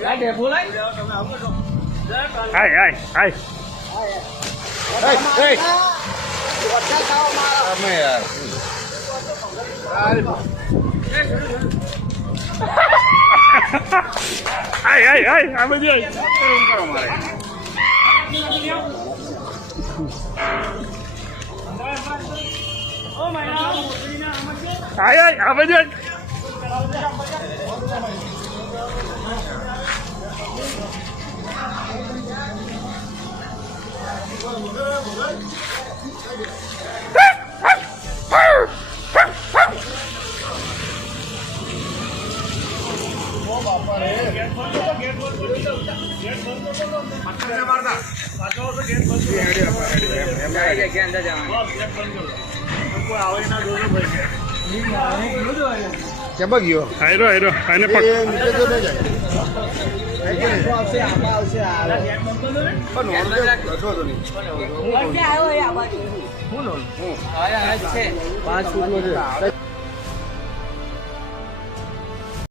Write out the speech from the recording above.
Đấy đẹp vô đấy. Đây đây đây. Đây đây. Mày à. Ai ai ai, ai bên đây. আয় আয় আবার যান Hey! બાપા ચબક ગયો હાયરો હાયરો આને પક નીચે જો જાય આવશે આમાં આવશે પાંચ ફૂટ નો છે